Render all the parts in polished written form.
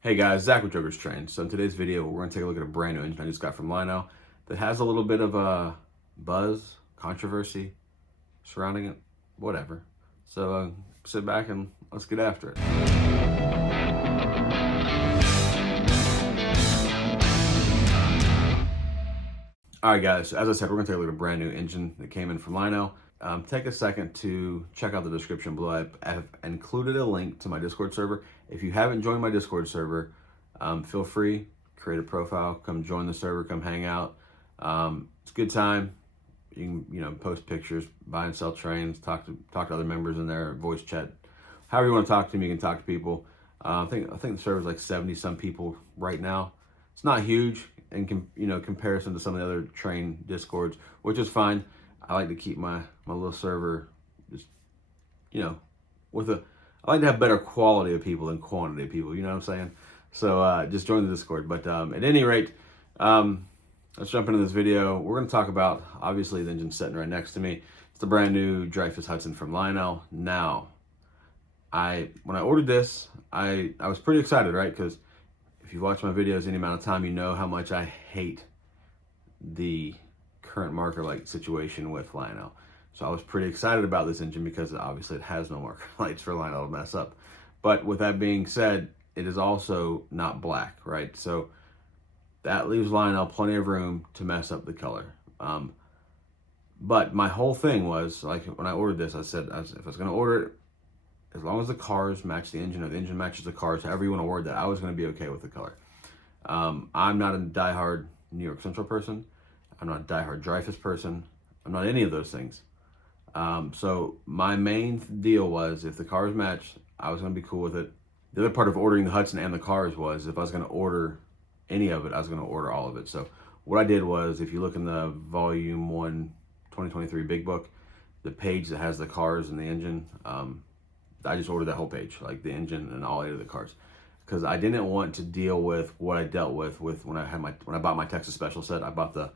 Hey guys, Zach with Joker's Train. So in today's video, we're going to take a look at a brand new engine I just got from Lionel that has a little bit of a buzz, controversy surrounding it, whatever. So sit back and let's get after it. All right, guys, as I said, we're going to take a look at a brand new engine that came in from Lionel. Take a second to check out the description below. I've included a link to my Discord server. If you haven't joined my Discord server, feel free, create a profile, come join the server, come hang out. It's a good time. You can, post pictures, buy and sell trains, talk to other members in there, voice chat. However you want to talk to me, you can talk to people. I think the server's like 70 some people right now. It's not huge in comparison to some of the other train discords, which is fine. I like to keep my little server just with I like to have better quality of people than quantity of people. You know what I'm saying? So just join the Discord. But at any rate, let's jump into this video. We're going to talk about, obviously, the engine sitting right next to me. It's the brand new Dreyfuss Hudson from Lionel. Now, when I ordered this, I was pretty excited, right? Because if you've watched my videos any amount of time, you know how much I hate the current marker light situation with Lionel. So I was pretty excited about this engine because obviously it has no marker lights for Lionel to mess up. But with that being said, it is also not black, right? So that leaves Lionel plenty of room to mess up the color. But my whole thing was, like, when I ordered this, I said, if I was going to order it, as long as the cars match the engine or the engine matches the cars, however you want to word that, I was going to be okay with the color. I'm not a diehard New York Central person. I'm not a diehard Dreyfuss person. I'm not any of those things. So my main deal was, if the cars matched, I was going to be cool with it. The other part of ordering the Hudson and the cars was, if I was going to order any of it, I was going to order all of it. So what I did was, if you look in the Volume 1 2023 Big Book, the page that has the cars and the engine, I just ordered that whole page, like the engine and all 8 of the cars, because I didn't want to deal with what I dealt with when I bought my Texas Special set. I bought the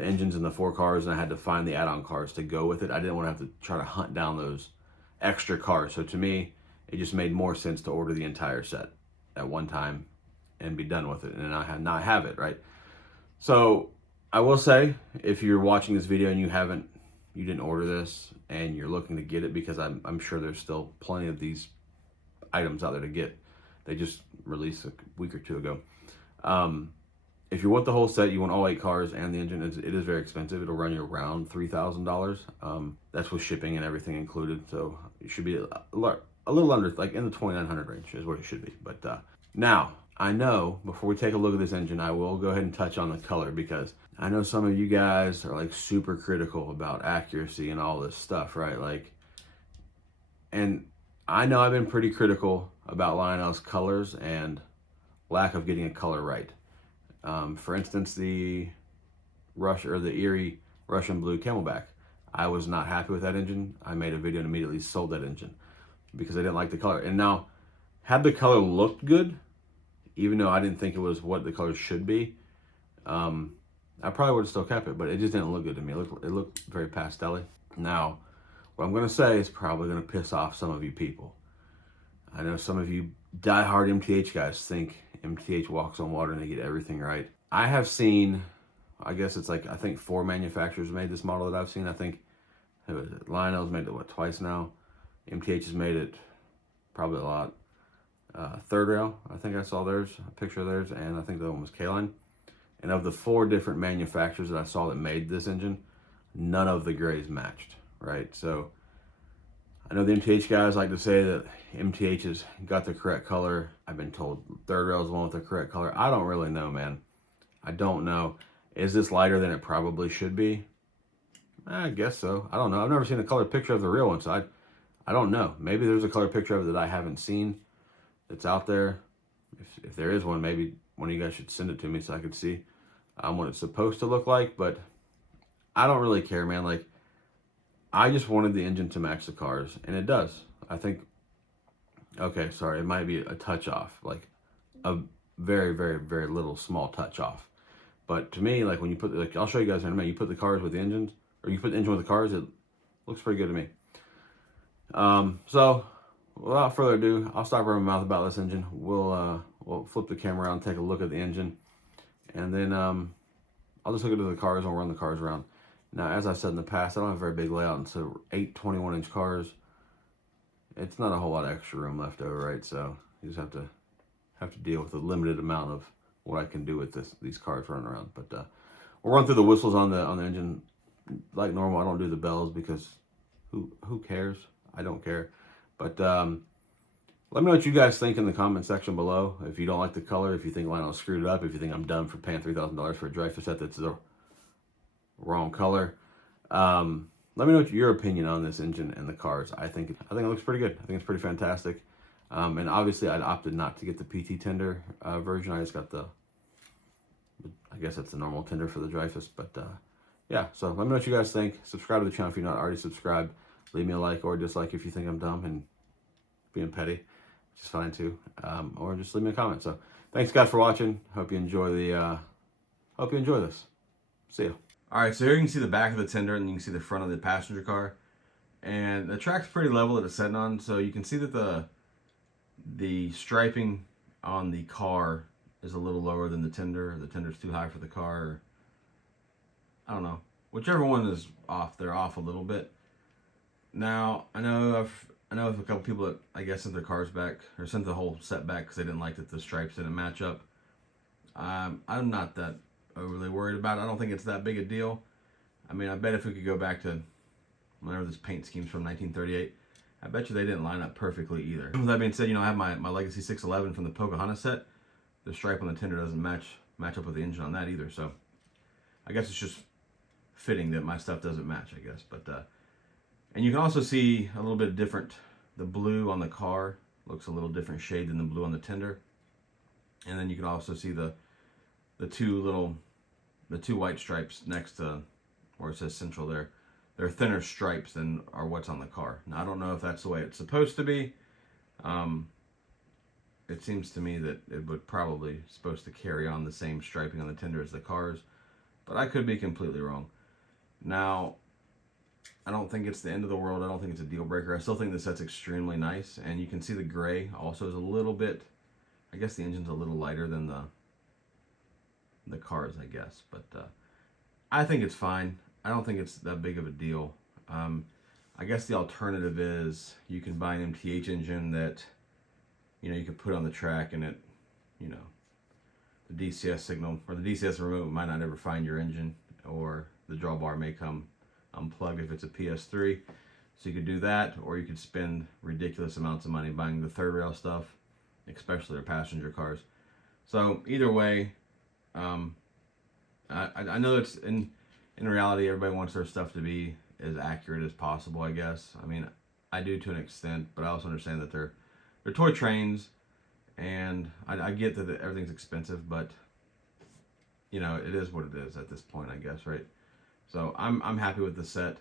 engines and the 4 cars, and I had to find the add-on cars to go with it. I didn't want to have to try to hunt down those extra cars. So to me, it just made more sense to order the entire set at one time and be done with it, and not have it, right? So I will say, if you're watching this video and you didn't order this and you're looking to get it, because I'm sure there's still plenty of these items out there to get. They just released a week or two ago. If you want the whole set, you want all 8 cars and the engine, it is very expensive. It'll run you around $3,000. That's with shipping and everything included. So it should be a little under, like in the 2,900 range is what it should be. But now, I know, before we take a look at this engine, I will go ahead and touch on the color, because I know some of you guys are like super critical about accuracy and all this stuff, right? And I know I've been pretty critical about Lionel's colors and lack of getting a color right. For instance, the Erie Russian Blue Camelback. I was not happy with that engine. I made a video and immediately sold that engine because I didn't like the color. And now, had the color looked good, even though I didn't think it was what the color should be, I probably would have still kept it, but it just didn't look good to me. It looked very pastel-y. Now, what I'm going to say is probably going to piss off some of you people. I know some of you diehard MTH guys think MTH walks on water and they get everything right. I have seen, I guess it's like, I think 4 manufacturers made this model that I've seen. I think Lionel's made it, twice now? MTH has made it probably a lot. Third Rail, I think I saw theirs, a picture of theirs, and I think the other one was K-Line. And of the 4 different manufacturers that I saw that made this engine, none of the grays matched, right? So I know the MTH guys like to say that MTH has got the correct color. I've been told Third Rail is the one with the correct color. I don't really know, man. I don't know. Is this lighter than it probably should be? I guess so. I don't know. I've never seen a color picture of the real one, so I don't know. Maybe there's a color picture of it that I haven't seen that's out there. If there is one, maybe one of you guys should send it to me so I could see what it's supposed to look like. But I don't really care, man. Like, I just wanted the engine to match the cars, and it does. I think, okay, sorry, it might be a touch off, like a very, very, very little small touch off. But to me, like, when you put, like, I'll show you guys in a minute, you put the cars with the engines, or you put the engine with the cars, it looks pretty good to me. So without further ado, I'll stop running my mouth about this engine. We'll flip the camera around, take a look at the engine, and then I'll just hook it to the cars and we'll run the cars around. Now, as I've said in the past, I don't have a very big layout, and so 8 21-inch cars, it's not a whole lot of extra room left over, right? So you just have to deal with a limited amount of what I can do with these cars running around. But we'll run through the whistles on the engine like normal. I don't do the bells because who cares? I don't care. But let me know what you guys think in the comment section below. If you don't like the color, if you think Lionel screwed it up, if you think I'm dumb for paying $3,000 for a Dreyfuss set that's the wrong color. Let me know what your opinion on this engine and the cars. I think it looks pretty good. I think it's pretty fantastic. And obviously, I opted not to get the PT Tender version. I just got I guess that's the normal Tender for the Dreyfuss. But yeah, so let me know what you guys think. Subscribe to the channel if you're not already subscribed. Leave me a like or dislike if you think I'm dumb and being petty, which is fine too. Or just leave me a comment. So thanks guys for watching. Hope you enjoy this. See ya. All right, so here you can see the back of the Tender and you can see the front of the passenger car. And the track's pretty level that it's sitting on, so you can see that the striping on the car is a little lower than the Tender. The Tender's too high for the car. I don't know. Whichever one is off, they're off a little bit. Now, I know of a couple people that I guess sent their cars back, or sent the whole set back because they didn't like that the stripes didn't match up. I'm not that overly worried about it. I don't think it's that big a deal. I mean, I bet if we could go back to whenever this paint scheme's from 1938, I bet you they didn't line up perfectly either. With that being said, I have my Legacy 611 from the Pocahontas set. The stripe on the Tender doesn't match up with the engine on that either, so I guess it's just fitting that my stuff doesn't match, I guess. But and you can also see a little bit different. The blue on the car looks a little different shade than the blue on the Tender. And then you can also see the two white stripes next to where it says Central there. They're thinner stripes than are what's on the car. Now, I don't know if that's the way it's supposed to be. It seems to me that it would probably supposed to carry on the same striping on the Tender as the cars, but I could be completely wrong. Now, I don't think it's the end of the world. I don't think it's a deal breaker. I still think the set's extremely nice, and you can see the gray also is a little bit, I guess the engine's a little lighter than the cars, I guess, but I think it's fine. I don't think it's that big of a deal. I guess the alternative is you can buy an MTH engine that you can put on the track, and it the DCS signal or the DCS remote might not ever find your engine, or the drawbar may come unplugged if it's a PS3. So you could do that, or you could spend ridiculous amounts of money buying the third rail stuff, especially their passenger cars. So either way, I know it's in reality everybody wants their stuff to be as accurate as possible, I guess. I mean, I do to an extent, but I also understand that they're toy trains, and I get that everything's expensive, but it is what it is at this point, I guess, right? So I'm happy with the set.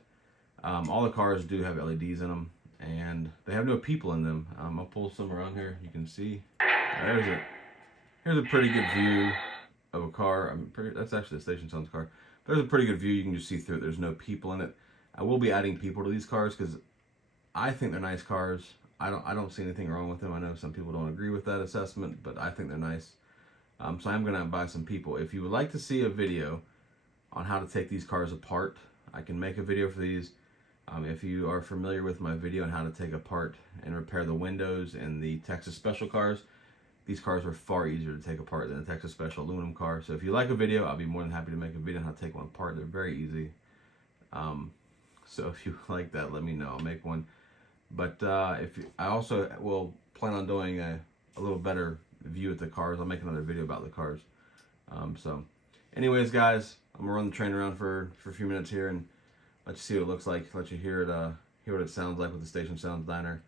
All the cars do have LEDs in them, and they have no people in them. I'll pull some around here. You can see. Here's a pretty good view of a car. That's actually a Station Sounds car. There's a pretty good view. You can just see through it. There's no people in it. I will be adding people to these cars because I think they're nice cars. I don't see anything wrong with them. I know some people don't agree with that assessment, but I think they're nice. So I'm gonna buy some people. If you would like to see a video on how to take these cars apart, I can make a video for these. If you are familiar with my video on how to take apart and repair the windows in the Texas Special cars, these cars are far easier to take apart than a Texas Special aluminum car. So if you like a video, I'll be more than happy to make a video on how to take one apart. They're very easy. So if you like that, let me know. I'll make one. But I also will plan on doing a little better view at the cars. I'll make another video about the cars. So anyways, guys, I'm gonna run the train around for a few minutes here and let you see what it looks like, let you hear what it sounds like with the Station Sounds Diner.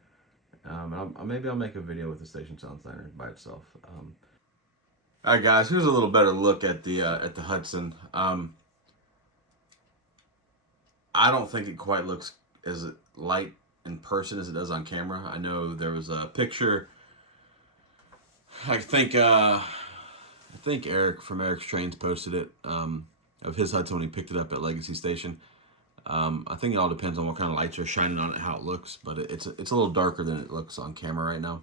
Maybe I'll make a video with the Station Sounds Diner by itself. All right, guys, here's a little better look at the Hudson. I don't think it quite looks as light in person as it does on camera. I know there was a picture. I think Eric from Eric's Trains posted it of his Hudson when he picked it up at Legacy Station. I think it all depends on what kind of lights are shining on it, how it looks, but it's a little darker than it looks on camera right now.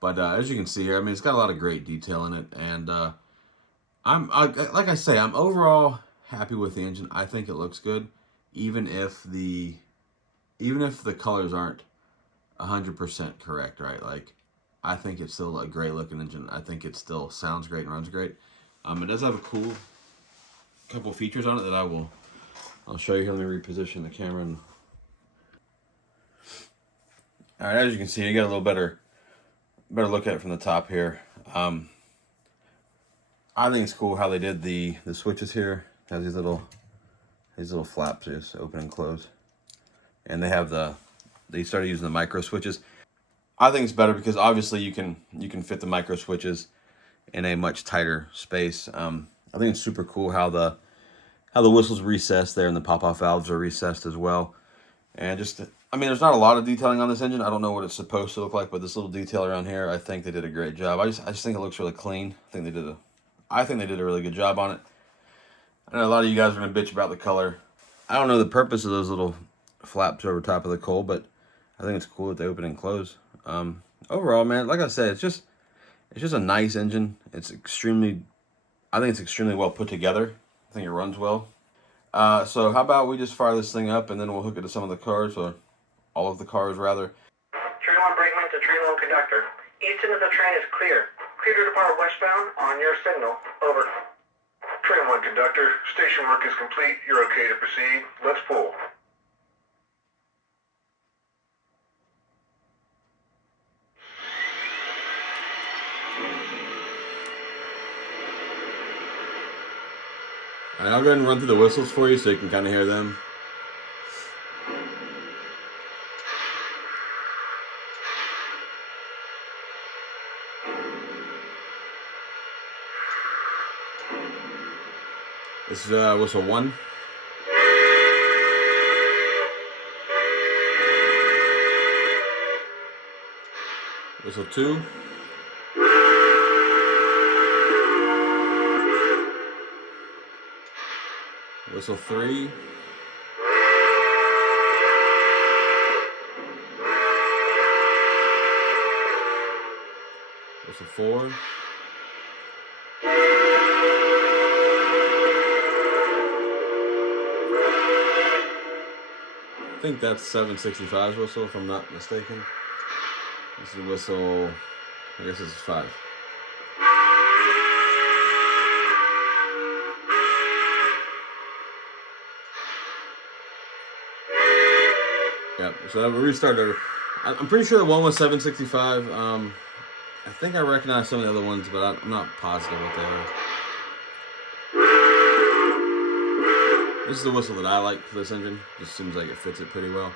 But as you can see here, I mean, it's got a lot of great detail in it, and like I say, I'm overall happy with the engine. I think it looks good, even if the colors aren't 100% correct, right? Like, I think it's still a great looking engine. I think it still sounds great and runs great. It does have a cool couple features on it that I'll show you here. Let me reposition the camera. All right, as you can see, you get a little better look at it from the top here. I think it's cool how they did the switches here. It has these little flaps just open and close, and they started using the micro switches. I think it's better because obviously you can fit the micro switches in a much tighter space. I think it's super cool how the whistle's recessed there and the pop-off valves are recessed as well. And just, I mean, there's not a lot of detailing on this engine. I don't know what it's supposed to look like, but this little detail around here, I think they did a great job. I just think it looks really clean. I think they did a really good job on it. I know a lot of you guys are gonna bitch about the color. I don't know the purpose of those little flaps over top of the coal, but I think it's cool that they open and close. Overall, man, like I said, it's just a nice engine. I think it's extremely well put together. I think it runs well. So how about we just fire this thing up and then we'll hook it to some of the cars, or all of the cars rather. Train 1 brakeman to Train 1 conductor. East end of the train is clear. Clear to depart westbound on your signal. Over. Train 1 conductor, station work is complete. You're okay to proceed. Let's pull. All right, I'll go ahead and run through the whistles for you so you can kind of hear them. This is whistle 1. Whistle 2. Whistle 3. Whistle 4. I think that's 765's whistle, if I'm not mistaken. This is whistle, I guess this is 5. Yep, so I'm restarted. I'm pretty sure the one was 765. I think I recognize some of the other ones, but I'm not positive what they are. This is the whistle that I like for this engine. Just seems like it fits it pretty well.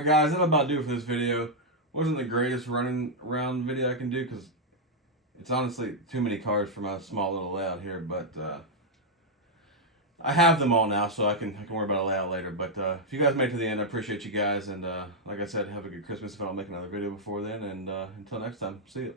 Alright guys, that'll about do it for this video. Wasn't the greatest running around video I can do because it's honestly too many cars for my small little layout here, but I have them all now, so I can worry about a layout later. But if you guys made it to the end, I appreciate you guys, and like I said, have a good Christmas if I don't make another video before then, and until next time, see you.